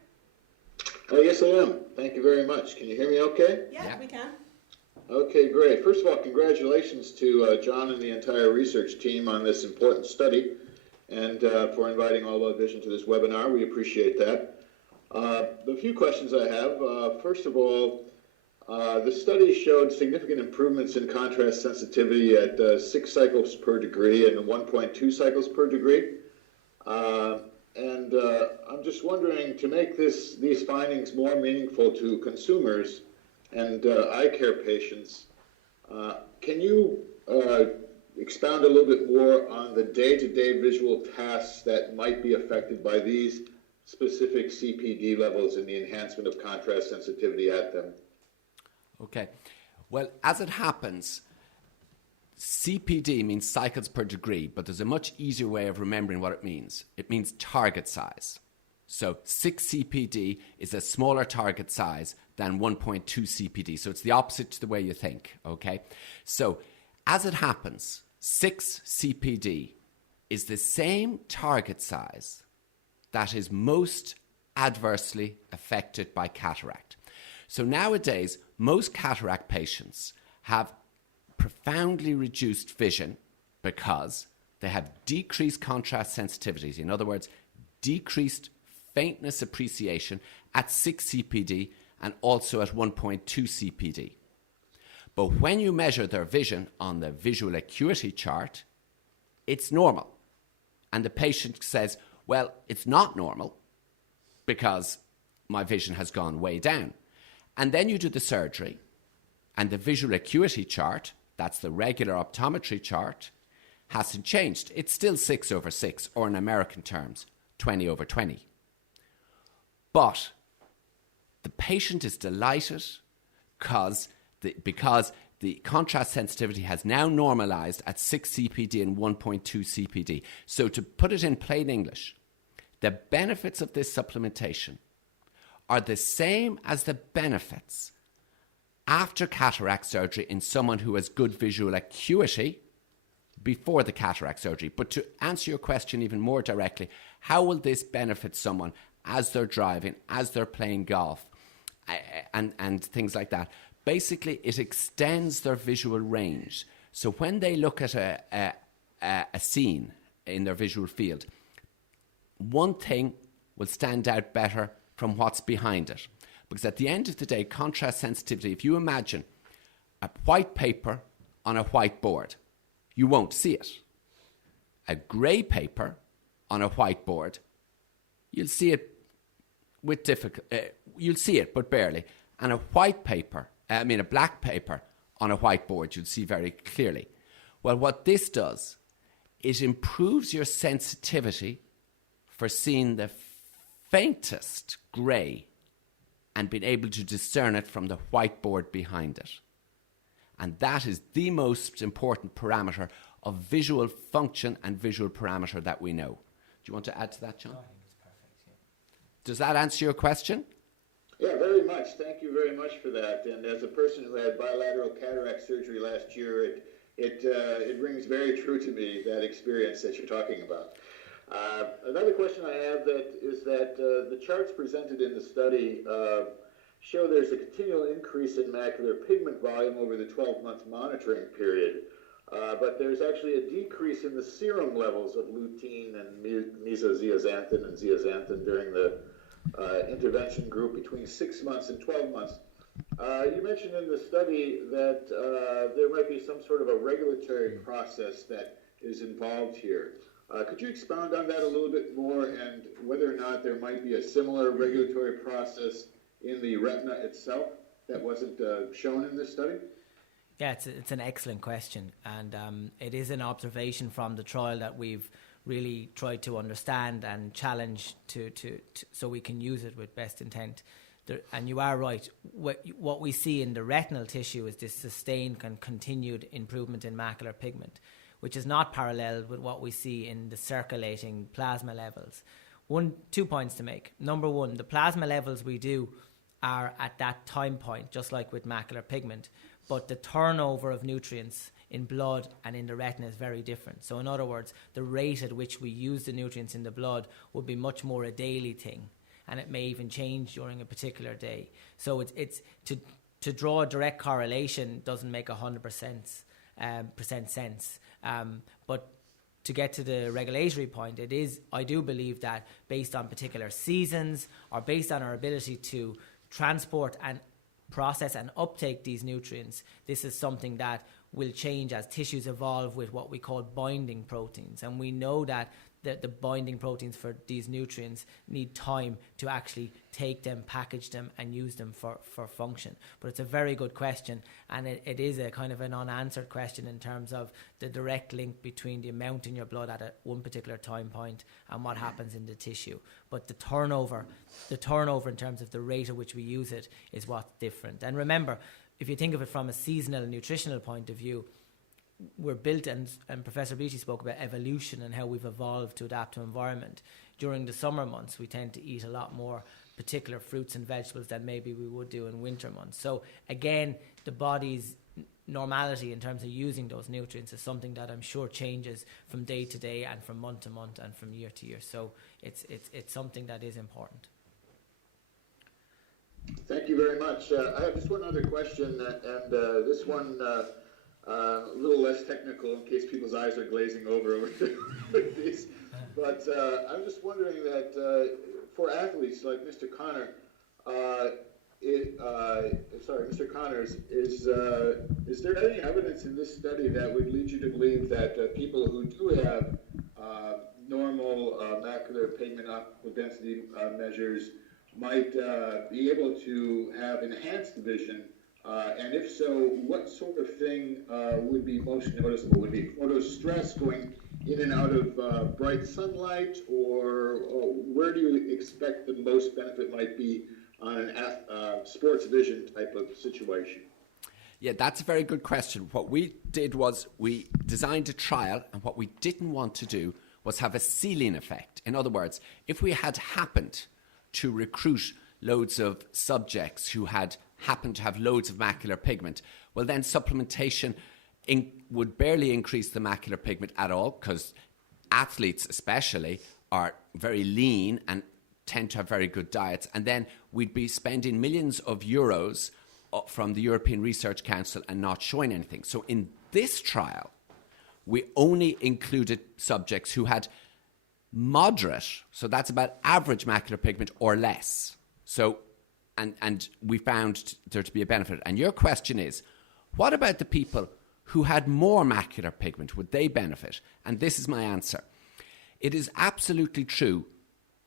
Oh, yes, I am. Thank you very much. Can you hear me okay? Yeah, we can. Okay, great. First of all, congratulations to John and the entire research team on this important study and for inviting All About Vision to this webinar. We appreciate that. The few questions I have, first of all, the study showed significant improvements in contrast sensitivity at 6 cycles per degree and 1.2 cycles per degree. I'm just wondering, to make these findings more meaningful to consumers and eye care patients, can you expound a little bit more on the day-to-day visual tasks that might be affected by these specific CPD levels and the enhancement of contrast sensitivity at them? Okay. Well, as it happens, CPD means cycles per degree, but there's a much easier way of remembering what it means. It means target size. So 6 CPD is a smaller target size than 1.2 CPD. So it's the opposite to the way you think, okay? So as it happens, 6 CPD is the same target size that is most adversely affected by cataract. So nowadays, most cataract patients have profoundly reduced vision because they have decreased contrast sensitivities. In other words, decreased faintness appreciation at 6 CPD and also at 1.2 CPD. But when you measure their vision on the visual acuity chart, it's normal. And the patient says, well, it's not normal because my vision has gone way down. And then you do the surgery, and the visual acuity chart, that's the regular optometry chart, hasn't changed. It's still 6/6, or in American terms, 20/20. But the patient is delighted because the contrast sensitivity has now normalized at 6 CPD and 1.2 CPD. So to put it in plain English, the benefits of this supplementation are the same as the benefits after cataract surgery in someone who has good visual acuity before the cataract surgery. But to answer your question even more directly, how will this benefit someone as they're driving, as they're playing golf, and things like that? Basically, it extends their visual range. So when they look at a scene in their visual field, one thing will stand out better from what's behind it. Because at the end of the day, contrast sensitivity, if you imagine a white paper on a white board, you won't see it. A grey paper on a white board, you'll see it with you'll see it, but barely. And a black paper on a white board, you'll see very clearly. Well, what this does, it improves your sensitivity for seeing the faintest grey and being able to discern it from the whiteboard behind it. And that is the most important parameter of visual function and visual parameter that we know. Do you want to add to that, John? I think it's perfect, yeah. Does that answer your question? Yeah, very much. Thank you very much for that. And as a person who had bilateral cataract surgery last year, it rings very true to me, that experience that you're talking about. Another question I have is that the charts presented in the study show there's a continual increase in macular pigment volume over the 12-month monitoring period, but there's actually a decrease in the serum levels of lutein and mesozeaxanthin and zeaxanthin during the intervention group between 6 months and 12 months. You mentioned in the study that there might be some sort of a regulatory process that is involved here. Could you expound on that a little bit more, and whether or not there might be a similar regulatory process in the retina itself? that wasn't shown in this study? Yeah, it's an excellent question, and it is an observation from the trial that we've really tried to understand and challenge to so we can use it with best intent. And you are right. What we see in the retinal tissue is this sustained and continued improvement in macular pigment, which is not paralleled with what we see in the circulating plasma levels. 2 points to make. Number one, the plasma levels we do are at that time point, just like with macular pigment, but the turnover of nutrients in blood and in the retina is very different. So in other words, the rate at which we use the nutrients in the blood would be much more a daily thing, and it may even change during a particular day. So it's to draw a direct correlation doesn't make 100% sense. But to get to the regulatory point, I do believe that based on particular seasons or based on our ability to transport and process and uptake these nutrients, this is something that will change as tissues evolve with what we call binding proteins. And we know that the binding proteins for these nutrients need time to actually take them, package them, and use them for function. But it's a very good question, and it is a kind of an unanswered question in terms of the direct link between the amount in your blood at one particular time point and what happens in the tissue. But the turnover in terms of the rate at which we use it is what's different. And remember, if you think of it from a seasonal nutritional point of view, we're built, and Professor Beatty spoke about evolution and how we've evolved to adapt to environment. During the summer months, we tend to eat a lot more particular fruits and vegetables than maybe we would do in winter months. So again, the body's normality in terms of using those nutrients is something that I'm sure changes from day to day and from month to month and from year to year. So it's something that is important. Thank you very much. I have just one other question, and this one a little less technical in case people's eyes are glazing over with these. But I'm just wondering that for athletes like Mr. Connor, Mr. Connors, is there any evidence in this study that would lead you to believe that people who do have normal macular pigment optical density measures might be able to have enhanced vision? And if so, what sort of thing would be most noticeable? Would it be photo stress going in and out of bright sunlight, or where do you expect the most benefit might be on a sports vision type of situation? Yeah, that's a very good question. What we did was we designed a trial, and what we didn't want to do was have a ceiling effect. In other words, if we had happened to recruit loads of subjects who had happened to have loads of macular pigment, well then supplementation would barely increase the macular pigment at all, because athletes especially are very lean and tend to have very good diets, and then we'd be spending millions of euros from the European Research Council and not showing anything. So in this trial, we only included subjects who had moderate, so that's about average macular pigment or less. So and we found there to be a benefit. And your question is, what about the people who had more macular pigment? Would they benefit? And this is my answer. It is absolutely true,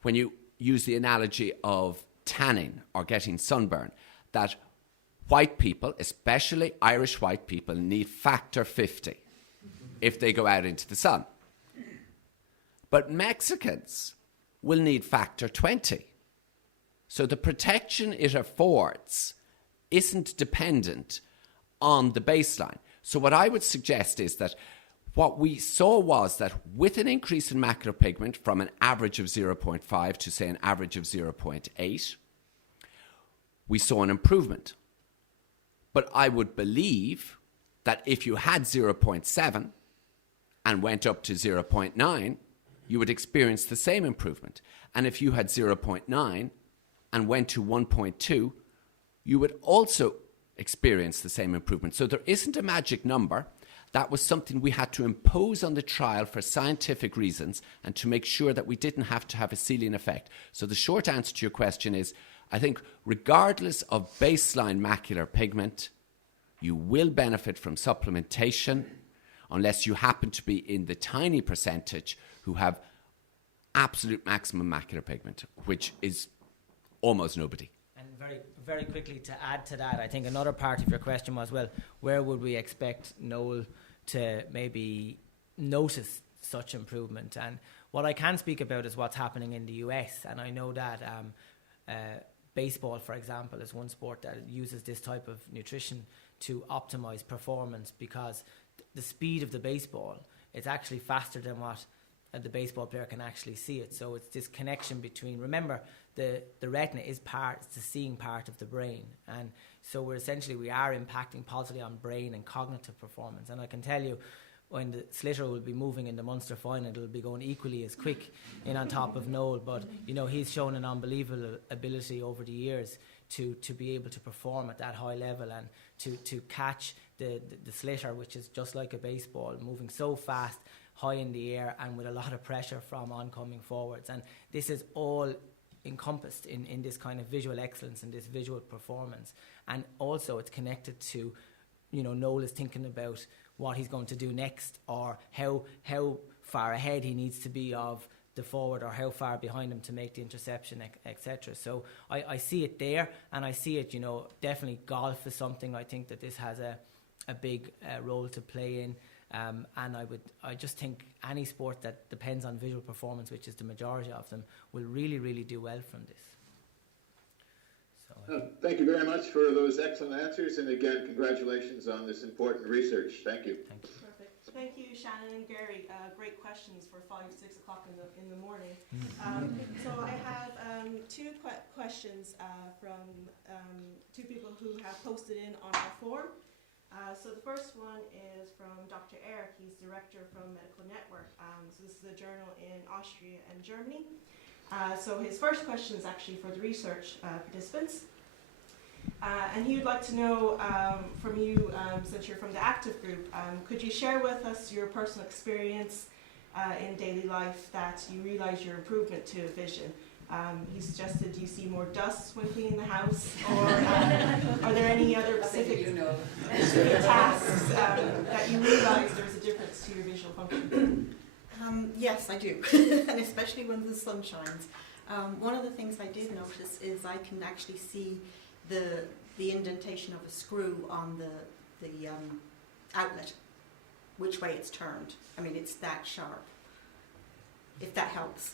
when you use the analogy of tanning or getting sunburn, that white people, especially Irish white people, need factor 50 if they go out into the sun. But Mexicans will need factor 20. So the protection it affords isn't dependent on the baseline. So what I would suggest is that what we saw was that with an increase in macular pigment from an average of 0.5 to, say, an average of 0.8, we saw an improvement. But I would believe that if you had 0.7 and went up to 0.9, you would experience the same improvement. And if you had 0.9 and went to 1.2, you would also experience the same improvement. So there isn't a magic number. That was something we had to impose on the trial for scientific reasons and to make sure that we didn't have to have a ceiling effect. So the short answer to your question is, I think regardless of baseline macular pigment, you will benefit from supplementation unless you happen to be in the tiny percentage who have absolute maximum macular pigment, which is almost nobody. And very, very quickly to add to that, I think another part of your question was, well, where would we expect Noel to maybe notice such improvement? And what I can speak about is what's happening in the US. And I know that baseball, for example, is one sport that uses this type of nutrition to optimize performance, because the speed of the baseball is actually faster than what the baseball player can actually see it. So it's this connection between, remember, the retina is it's the seeing part of the brain. And so we are impacting positively on brain and cognitive performance. And I can tell you, when the Slitter will be moving in the Munster final, it'll be going equally as quick in on top of Noel. But, you know, he's shown an unbelievable ability over the years to be able to perform at that high level and to catch the Slitter, which is just like a baseball, moving so fast, high in the air, and with a lot of pressure from oncoming forwards. And this is all encompassed in this kind of visual excellence and this visual performance. And also it's connected to, you know, Noel is thinking about what he's going to do next, or how far ahead he needs to be of the forward, or how far behind him to make the interception, etc. So I see it there, and I see it, you know, definitely golf is something I think that this has a big role to play in. And I just think any sport that depends on visual performance, which is the majority of them, will really, really do well from this. So thank you very much for those excellent answers, and again, congratulations on this important research. Thank you. Thank you. Perfect. Thank you, Shannon and Gary. Great questions for 5-6 o'clock in the morning. So I have two questions from two people who have posted in on our form. So the first one is from Dr. Eric. He's director from Medical Network. So this is a journal in Austria and Germany. So his first question is actually for the research participants. And he would like to know from you, since you're from the active group, could you share with us your personal experience in daily life that you realize your improvement to vision? He suggested you see more dust when cleaning the house, or are there any other specific tasks that you realize there's a difference to your visual function? Yes, I do, and especially when the sun shines. One of the things I did notice is I can actually see the indentation of a screw on the outlet, which way it's turned. I mean, it's that sharp. If that helps.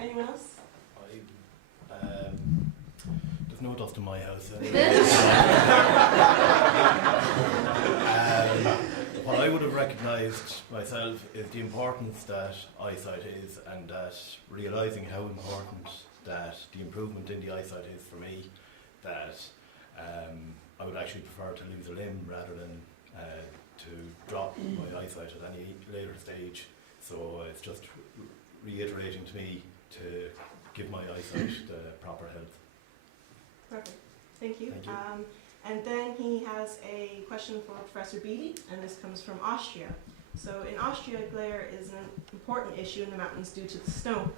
Anyone else? There's no dust in my house. What I would have recognised myself is the importance that eyesight is, and that realising how important that the improvement in the eyesight is for me, that I would actually prefer to lose a limb rather than to drop my eyesight at any later stage. So it's just reiterating to me to give my eyesight the proper health. Perfect. Thank you. Thank you. And then he has a question for Professor Beatty, and this comes from Austria. So in Austria, glare is an important issue in the mountains due to the snow.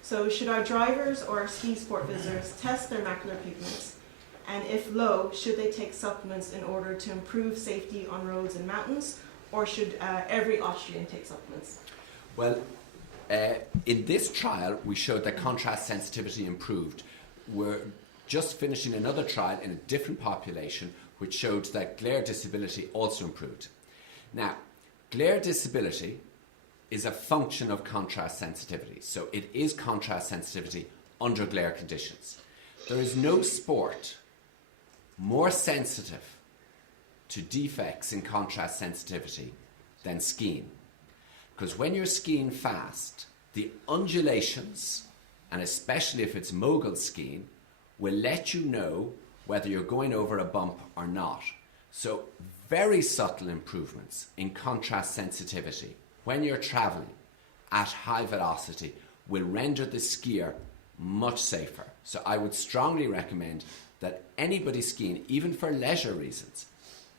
So should our drivers or ski sport visitors test their macular pigments? And if low, should they take supplements in order to improve safety on roads and mountains? Or should every Austrian take supplements? Well, in this trial, we showed that contrast sensitivity improved. We're just finishing another trial in a different population, which showed that glare disability also improved. Now, glare disability is a function of contrast sensitivity. So it is contrast sensitivity under glare conditions. There is no sport more sensitive to defects in contrast sensitivity than skiing. Because when you're skiing fast, the undulations, and especially if it's mogul skiing, will let you know whether you're going over a bump or not. So very subtle improvements in contrast sensitivity when you're traveling at high velocity will render the skier much safer. So I would strongly recommend that anybody skiing, even for leisure reasons,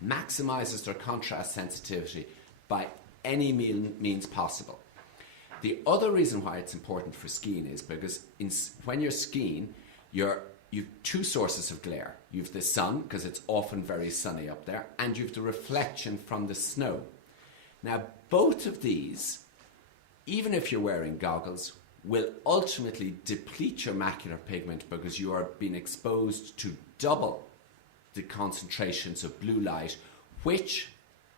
maximizes their contrast sensitivity by any means possible. The other reason why it's important for skiing is because when you're skiing, you've two sources of glare. You've the sun, because it's often very sunny up there, and you've the reflection from the snow. Now, both of these, even if you're wearing goggles, will ultimately deplete your macular pigment because you are being exposed to double the concentrations of blue light, which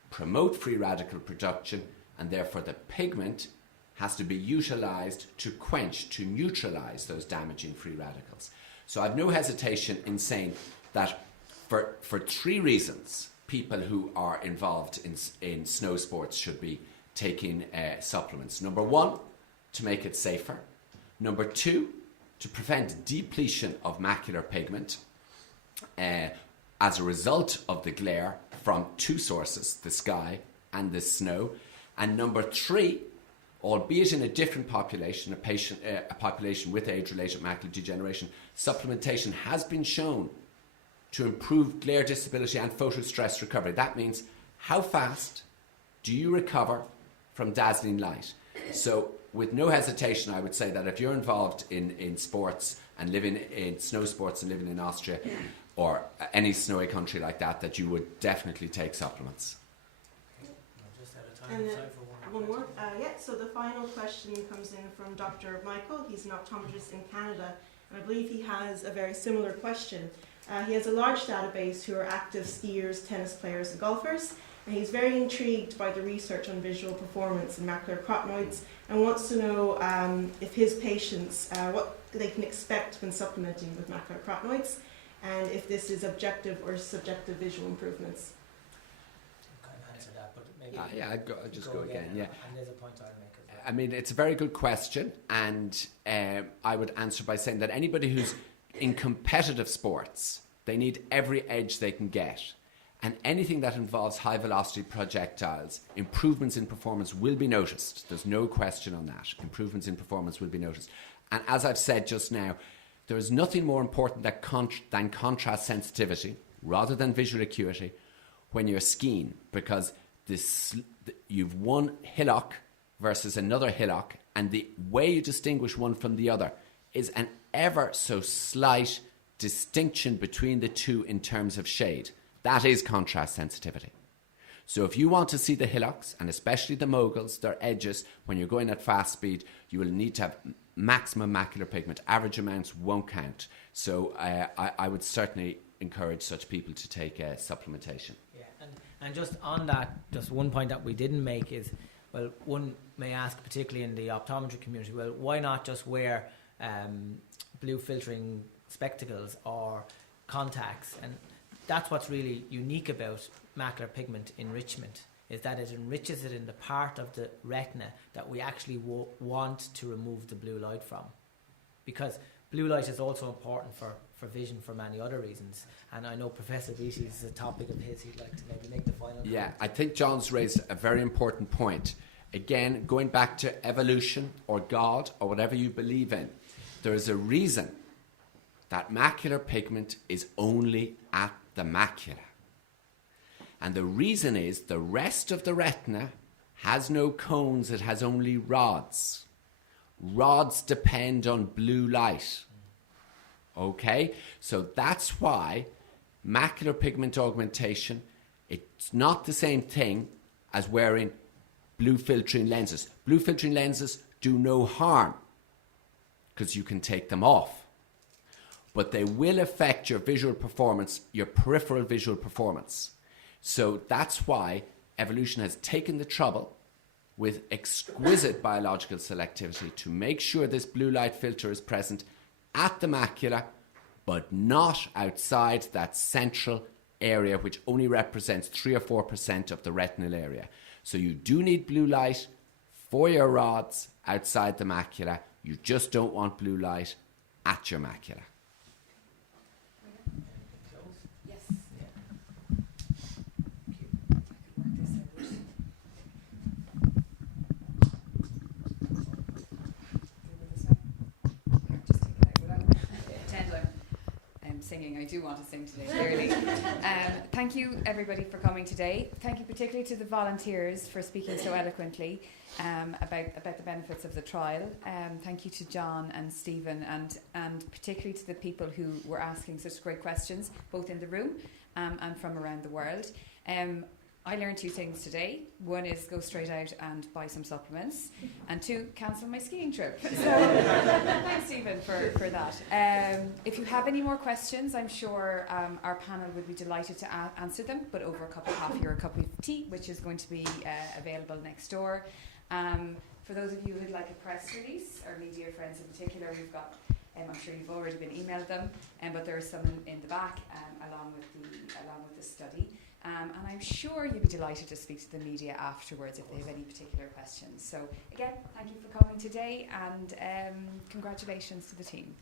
promote free radical production, and therefore the pigment has to be utilised to quench, to neutralise those damaging free radicals. So I've no hesitation in saying that for 3 reasons, people who are involved in snow sports should be taking supplements. Number 1, to make it safer. Number 2, to prevent depletion of macular pigment as a result of the glare from 2 sources, the sky and the snow. And number 3, albeit in a different population, a population with age-related macular degeneration, supplementation has been shown to improve glare disability and photostress recovery. That means how fast do you recover from dazzling light? So with no hesitation, I would say that if you're involved in sports and living in snow sports and living in Austria or any snowy country like that, that you would definitely take supplements. Just out of time. And Time for one more. So the final question comes in from Dr. Michael. He's an optometrist in Canada, and I believe he has a very similar question. He has a large database who are active skiers, tennis players, and golfers, and he's very intrigued by the research on visual performance in macular carotenoids and wants to know if his patients, what they can expect when supplementing with macular carotenoids, and if this is objective or subjective visual improvements. I kind of answered that, but maybe I'd just go again. Yeah. And there's a point I'll make as well. I mean, it's a very good question, and I would answer by saying that anybody who's in competitive sports, they need every edge they can get. And anything that involves high velocity projectiles, improvements in performance will be noticed. There's no question on that. Improvements in performance will be noticed. And as I've said just now, there is nothing more important than contrast sensitivity rather than visual acuity when you're skiing, because you've one hillock versus another hillock, and the way you distinguish one from the other is an ever so slight distinction between the two in terms of shade. That is contrast sensitivity. So if you want to see the hillocks, and especially the moguls, their edges, when you're going at fast speed, you will need to have maximum macular pigment. Average amounts won't count. So I would certainly encourage such people to take supplementation. Yeah, and just on that, just one point that we didn't make is, well, one may ask, particularly in the optometry community, well, why not just wear blue filtering spectacles or contacts? And that's what's really unique about macular pigment enrichment, is that it enriches it in the part of the retina that we actually want to remove the blue light from. Because blue light is also important for vision for many other reasons. And I know Professor Beatty is a topic of his he'd like to maybe make the final Yeah, comment. I think John's raised a very important point. Again, going back to evolution or God or whatever you believe in, there is a reason that macular pigment is only at the macula. And the reason is the rest of the retina has no cones, it has only rods. Rods depend on blue light. Okay? So that's why macular pigment augmentation, it's not the same thing as wearing blue filtering lenses. Blue filtering lenses do no harm because you can take them off. But they will affect your visual performance, your peripheral visual performance. So that's why evolution has taken the trouble with exquisite biological selectivity to make sure this blue light filter is present at the macula, but not outside that central area, which only represents 3 or 4% of the retinal area. So you do need blue light for your rods outside the macula. You just don't want blue light at your macula. Singing. I do want to sing today, clearly. Thank you, everybody, for coming today. Thank you particularly to the volunteers for speaking so eloquently about the benefits of the trial. Thank you to John and Stephen, and particularly to the people who were asking such great questions, both in the room and from around the world. I learned 2 things today. One is go straight out and buy some supplements, and 2, cancel my skiing trip. So thanks, Stephen, for that. If you have any more questions, I'm sure our panel would be delighted to answer them, but over a cup of coffee or a cup of tea, which is going to be available next door. For those of you who'd like a press release, our media friends in particular, we've got, I'm sure you've already been emailed them, but there is some in the back along with the study. And I'm sure you'd be delighted to speak to the media afterwards if they have any particular questions. So again, thank you for coming today, and congratulations to the team.